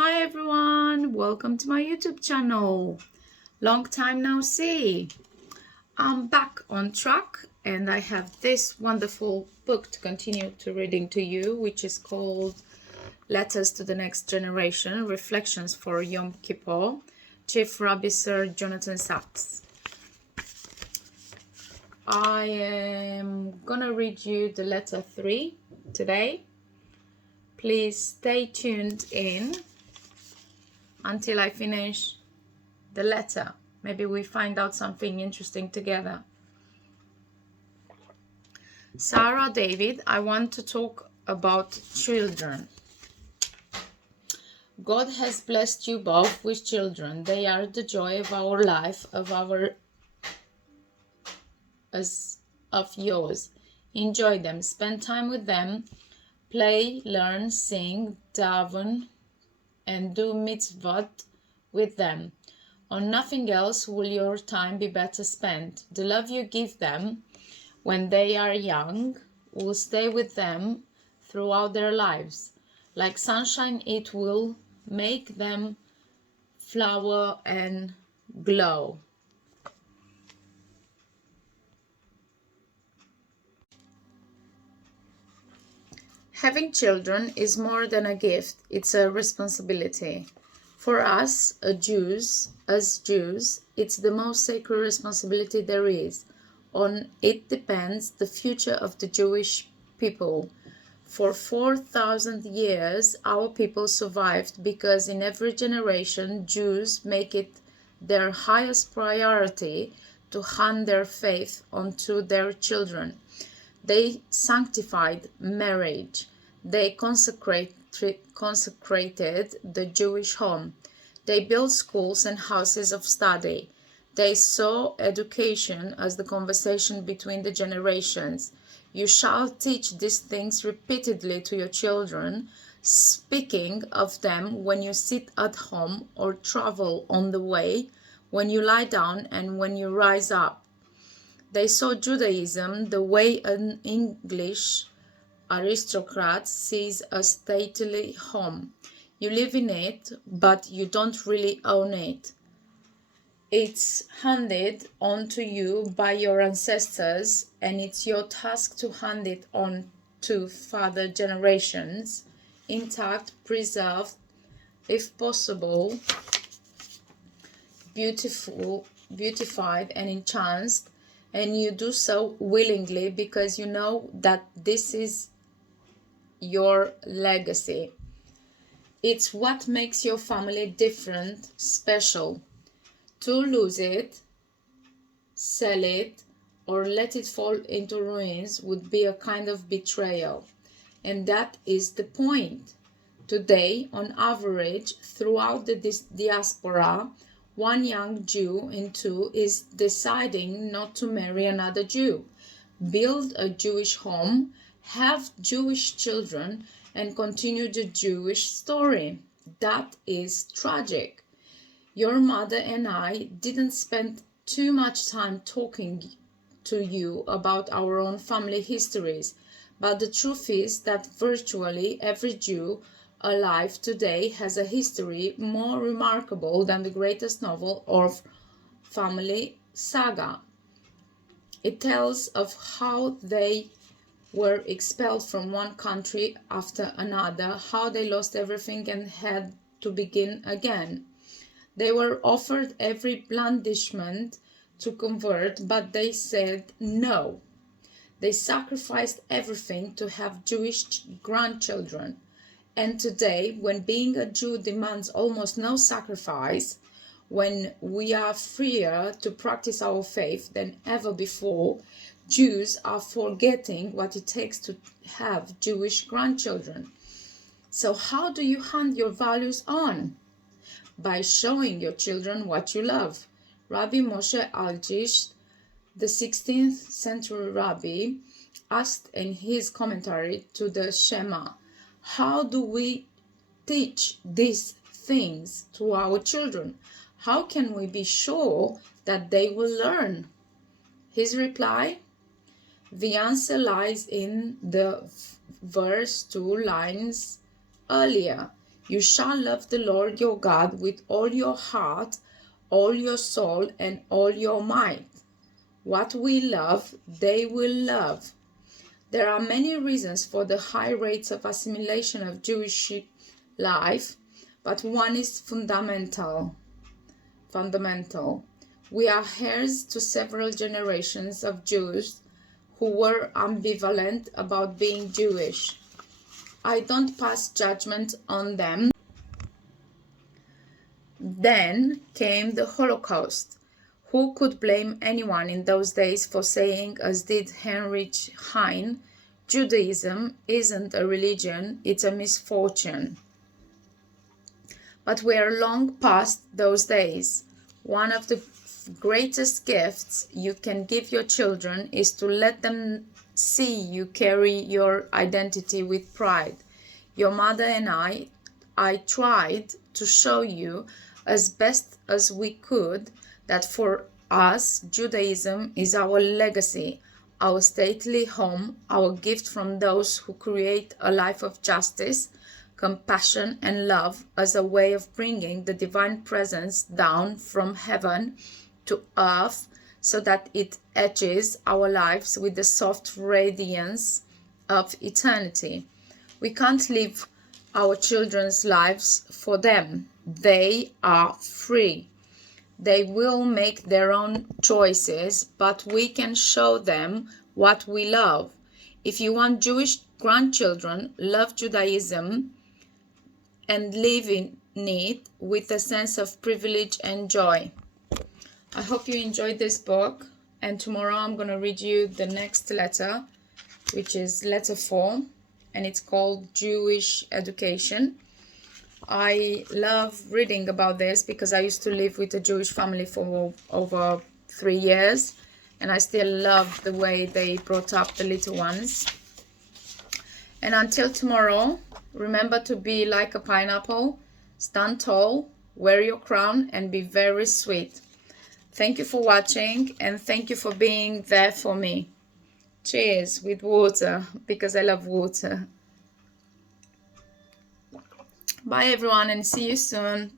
Hi everyone, welcome to my YouTube channel. Long time no see. I'm back on track and I have this wonderful book to continue to reading to you, which is called Letters to the Next Generation, Reflections for Yom Kippur, Chief Rabbi Sir Jonathan Sachs. I am gonna read you the letter 3 today. Please stay tuned in until I finish the letter. Maybe we find out something interesting together. Sarah David, I want to talk about children. God has blessed you both with children. They are the joy of our life, of yours. Enjoy them, spend time with them, play, learn, sing, daven, and do mitzvot with them. On nothing else will your time be better spent. The love you give them when they are young will stay with them throughout their lives. Like sunshine, it will make them flower and glow. Having children is more than a gift, it's a responsibility. For us, as Jews, it's the most sacred responsibility there is. On it depends the future of the Jewish people. For 4,000 years, our people survived because in every generation, Jews make it their highest priority to hand their faith onto their children. They sanctified marriage. They consecrated the Jewish home. They built schools and houses of study. They saw education as the conversation between the generations. You shall teach these things repeatedly to your children, speaking of them when you sit at home or travel on the way, when you lie down and when you rise up. They saw Judaism the way an English aristocrat sees a stately home. You live in it, but you don't really own it. It's handed on to you by your ancestors, and it's your task to hand it on to further generations, intact, preserved, if possible, beautified, and enhanced. And you do so willingly because you know that this is your legacy. It's what makes your family different, special. To lose it, sell it, or let it fall into ruins would be a kind of betrayal. And that is the point. Today, on average, throughout the diaspora, one young Jew in two is deciding not to marry another Jew, build a Jewish home, have Jewish children, and continue the Jewish story. That is tragic. Your mother and I didn't spend too much time talking to you about our own family histories, but the truth is that virtually every Jew alive today has a history more remarkable than the greatest novel of family saga. It tells of how they were expelled from one country after another, how they lost everything and had to begin again. They were offered every blandishment to convert, but they said no. They sacrificed everything to have Jewish grandchildren. And today, when being a Jew demands almost no sacrifice, when we are freer to practice our faith than ever before, Jews are forgetting what it takes to have Jewish grandchildren. So how do you hand your values on? By showing your children what you love. Rabbi Moshe Algish, the 16th century rabbi, asked in his commentary to the Shema, how do we teach these things to our children? How can we be sure that they will learn? His reply, the answer lies in the verse 2 lines earlier. You shall love the Lord your God with all your heart, all your soul, and all your might. What we love, they will love. There are many reasons for the high rates of assimilation of Jewish life, but one is fundamental. We are heirs to several generations of Jews who were ambivalent about being Jewish. I don't pass judgment on them. Then came the Holocaust. Who could blame anyone in those days for saying, as did Heinrich Heine, Judaism isn't a religion, it's a misfortune. But we are long past those days. One of the greatest gifts you can give your children is to let them see you carry your identity with pride. Your mother and I tried to show you as best as we could that for us, Judaism is our legacy, our stately home, our gift from those who create a life of justice, compassion, and love as a way of bringing the divine presence down from heaven to earth so that it etches our lives with the soft radiance of eternity. We can't live our children's lives for them. They are free. They will make their own choices, but we can show them what we love. If you want Jewish grandchildren, love Judaism and live in it with a sense of privilege and joy. I hope you enjoyed this book, and tomorrow I'm going to read you the next letter, which is letter 4, and it's called Jewish Education. I love reading about this because I used to live with a Jewish family for over 3 years, and I still love the way they brought up the little ones. And until tomorrow, remember to be like a pineapple, stand tall, wear your crown, and be very sweet. Thank you for watching, and thank you for being there for me. Cheers with water, because I love water. Bye everyone, and see you soon.